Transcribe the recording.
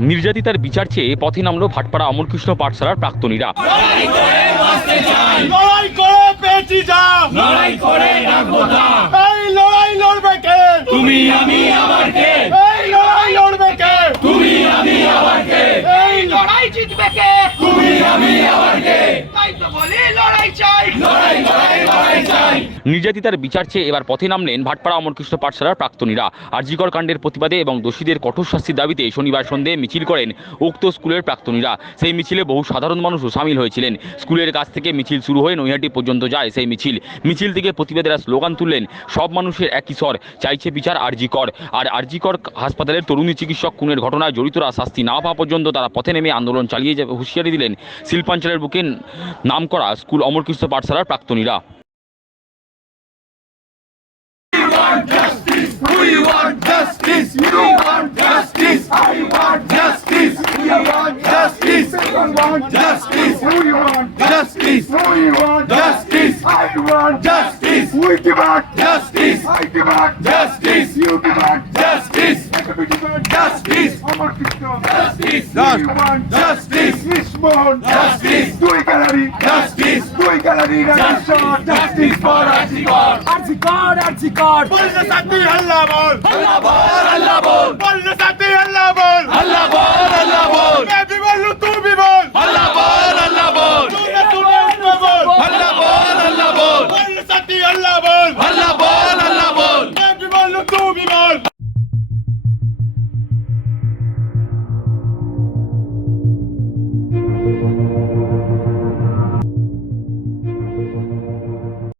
নির্যাতিতার বিচার চেয়ে পথে নামলো ভাটপাড়া অমরকৃষ্ণ পাঠশালার প্রাক্তনীরা। লড়াই করে পেয়েছি যা লড়াই করে রাখব দাম এই লড়াই লড়বে কে? তুমি আমি আবার কে? এই লড়াই লড়বে কে? তুমি আমি আবার কে? এই লড়াই জিতবে কে? তুমি আমি আবার কে তাই তো বলি লড়াই চাই লড়াই লড়াই লড়াই চাই নির্যাতিতার বিচার চেয়ে এবার পথে নামলেন ভাটপাড়া অমরকৃষ্ণ পাঠশালার প্রাক্তনীরা। আরজিকর কাণ্ডের প্রতিবাদে এবং দোষীদের কঠোর শাস্তির দাবিতে শনিবার সন্ধে মিছিল করেন উক্ত স্কুলের প্রাক্তনীরা। সেই মিছিলে বহু সাধারণ মানুষও সামিল হয়েছিলেন। স্কুলের কাছ থেকে মিছিল শুরু হয়ে নৈহাটি পর্যন্ত যায় সেই মিছিল। মিছিল থেকে প্রতিবাদীরা স্লোগান তুললেন, সব মানুষের একই স্বর, চাইছে বিচার আরজিকর। আর আরজিকর হাসপাতালের তরুণী চিকিৎসক খুনের ঘটনায় জড়িতরা শাস্তি না পাওয়া পর্যন্ত তারা পথে নেমে আন্দোলন চালিয়ে যাবে, হুঁশিয়ারি দিলেন। শিল্পাঞ্চলের বুকে নামকরা স্কুল অমরকৃষ্ণ পাঠশালার প্রাক্তনীরা। Justice. You want justice. I want justice. We want justice. We want justice. We want justice. We want justice. I want justice. We demand justice. I demand justice. You demand demand justice. Amar Krishna. Justice. We want justice. Ishmohon. Justice. দুই gallery justice. দুই gallery Justice. justice for Arjikar. RG Kar RG Kar বললে সাথী আল্লাহ বল আল্লাহ bol. আল্লাহ বল বললে সাথী আল্লাহ বল আল্লাহ বল আল্লাহ